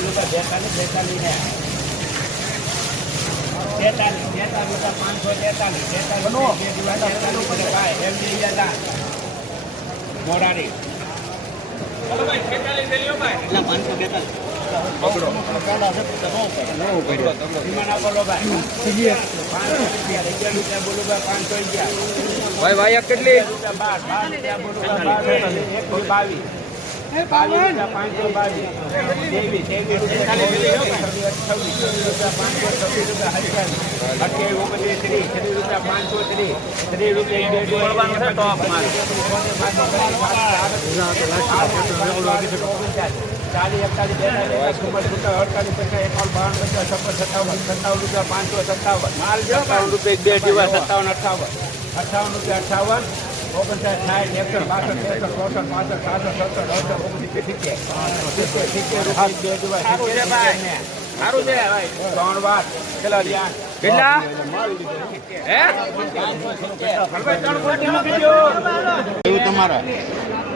બોલું બેતાલીસ બેતાલીસ. ને તેતાલીસ તેતાલીસ પાંચસો તેતાલીસ તેતાલીસ મોરારી પાંચસો રૂપિયા બોલું ભાઈ પાંચસો ગયા ભાઈ કેટલી? બાર બાર બોલું બાવીસ. ચાલીસ એકતાલીસ બેતાલીસ ચુમ્માલીસ રૂપિયા અડતાલીસ પચાસ એકાવન બાવન પચાસ છપ્પન સત્તાવન સત્તાવન રૂપિયા પાંચસો સત્તાવન સત્તાવન રૂપિયા બે દિવસ સત્તાવન અઠાવન. અઠાવન રૂપિયા અઠાવન. ઓગણસાઠ સાઠ એકસઠ બાસઠ ત્રેસઠ ચોસઠ પાસઠ સાસઠ સત્તર અડસઠ ઓગણસિત્તેર સિત્તેર સિત્તેર સિત્તેર રૂપિયા બે દિવસ સારું છે ભાઈ ત્રણ વાર કેટલા ધ્યાન કેટલા હે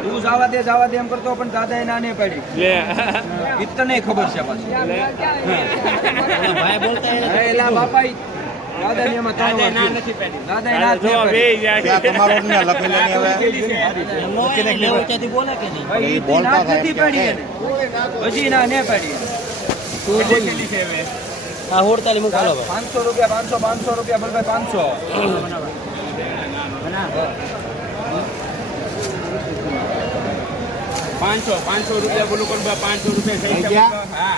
તું જવા દે જવા દે એમ કરતો પણ દાદા એ ના નહીં પાડી ખબર છે પાછી. અરે એલા બાપા પાંચસો રૂપિયા પાંચસો પાંચસો રૂપિયા બોલ ભાઈ પાંચસો. પાંચસો પાંચસો રૂપિયા બોલું કોણ બા પાંચસો રૂપિયા થઈ ગયા. હા.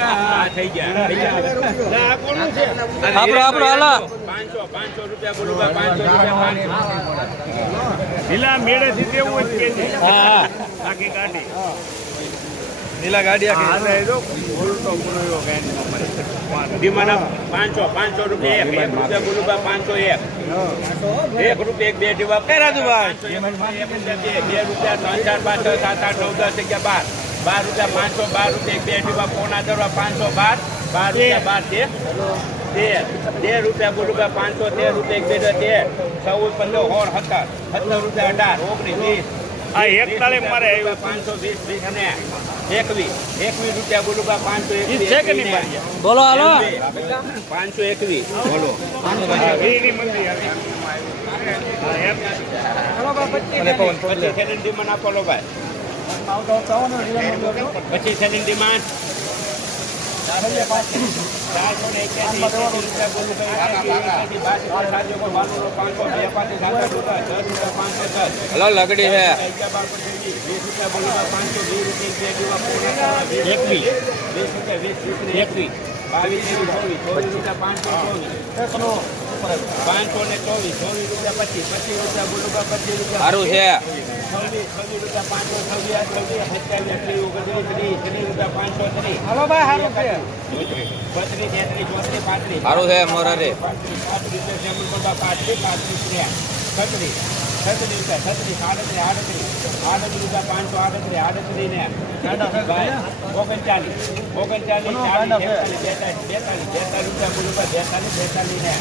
હા, થઈ ગયા થઈ ગયા. આપણો આપણો હાલો. પાંચસો પાંચસો રૂપિયા બોલું પાંચસો રૂપિયા મેળે થી તેવું જ કે છે. હા આખી ગાડી નીલા ગાડી આને જો ઉલટો પુનયો કાંઈ ડીમાના પાંચસો પાંચસો રૂપિયા એક એક રૂપિયા બોલું બા પાંચસો એક એક રૂપિયા એક બે ડીવા એ રાજુભાઈ. બે રૂપિયા ત્રણ ચાર પાંચ છ સાત આઠ નવ દસ અગિયાર બાર બાર રૂપિયા પાંચસો બાર રૂપિયા એક બે ડીવા પોણા દરવા પાંચસો બાર બાર રૂપિયા બાર તેર તેર તેર રૂપિયા બોલું બા પાંચસો તેર રૂપિયા એક બે દસ તેર ચૌદ પંદર સોળ સત્તર સત્તર રૂપિયા અઢાર ઓગણીસ વીસ આ એક તાળે મારે આવ્યું પાંચસો વીસ વીસ અને એકવીસ એકવીસ રૂપિયા બોલું બા પાંચસો એકવીસ છે કે નહીં બોલો હાલો. પાંચસો એકવીસ બોલો. પછી સેલિંગ ડિમાન્ડ આપો લો ભાઈ. પછી સેલિંગ ડિમાન્ડ હલો લગડી છે. વીસ એકવીસ. બાવીસ. રૂપિયા પાંચસો. ચોવીસ. પાંચસો ને ચોવીસ ચોવીસ રૂપિયા પચીસ પચીસ રૂપિયા બોલું ભાઈ પચીસ રૂપિયા સારું છે. છવ્વીસ છવ્વીસ રૂપિયા પાંચસો છવ્વીસ આ છવ્વીસ સત્યાવીસ અઠ્યાવીસ ઓગણત્રીસ ત્રીસ ત્રીસ રૂપિયા પાંચસો ત્રીસ હાલો ભાઈ હારું છે. બત્રીસ તેત્રીસ ચોત્રીસ પાંત્રીસ સારું છે મોરારી પાંત્રીસ પાંત્રીસ શેમ્પલ બધા પાંત્રીસ પાંત્રીસ ત્રીસ છત્રીસ છત્રીસ રૂપિયા છત્રીસ આડત્રીસ આડત્રીસ આડત્રીસ રૂપિયા પાંચસો આડત્રીસ આડત્રીસ ને ઓગણચાલીસ ઓગણચાલીસ ચાલીસ બેતાલીસ બેતાલીસ બેતાલીસ બેતાલીસ રૂપિયા બોલું બેતાલીસ બેતાલીસ ને.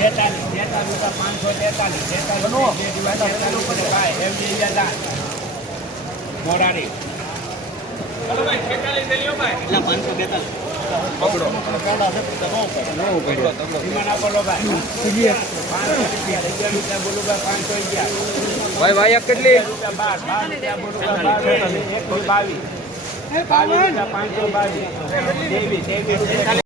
તેતાલીસ તેતાલીસ રૂપિયા પાંચસો તેતાલીસ તેતાલીસ ભાઈ પાંચસો રૂપિયા અગિયાર ભાઈ કેટલી? બાવીસ. બાવીસ પાંચસો બાવીસ.